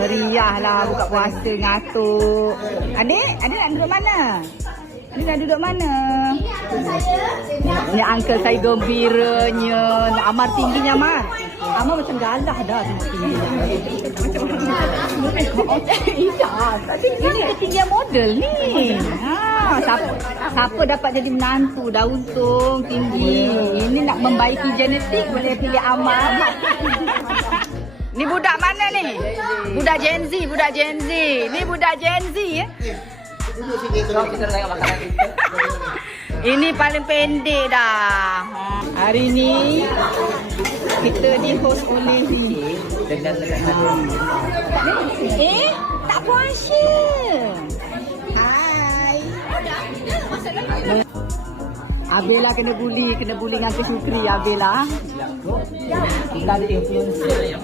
Meriah lah buka puasa ngatuk. Adik, adik nak duduk mana? Adik nak duduk mana? Ni uncle saya gembiranya. Amar tingginya Amar. Amar macam galah dah tingginya. Macam ini ketinggian model ni. Ha, siapa, siapa dapat jadi menantu dah untung tinggi. Ini nak membaiki genetik boleh pilih Amar. Ni budak mana ni? Budak Gen Z, budak Gen Z. Ni budak Gen Z ya. Ini paling pendek dah. Ha. Hari ni kita di host oleh Eh, tak puasa. Hai. Abela kena bully, kena bully dengan Uncle Syukri Abela. Kita ada influencer.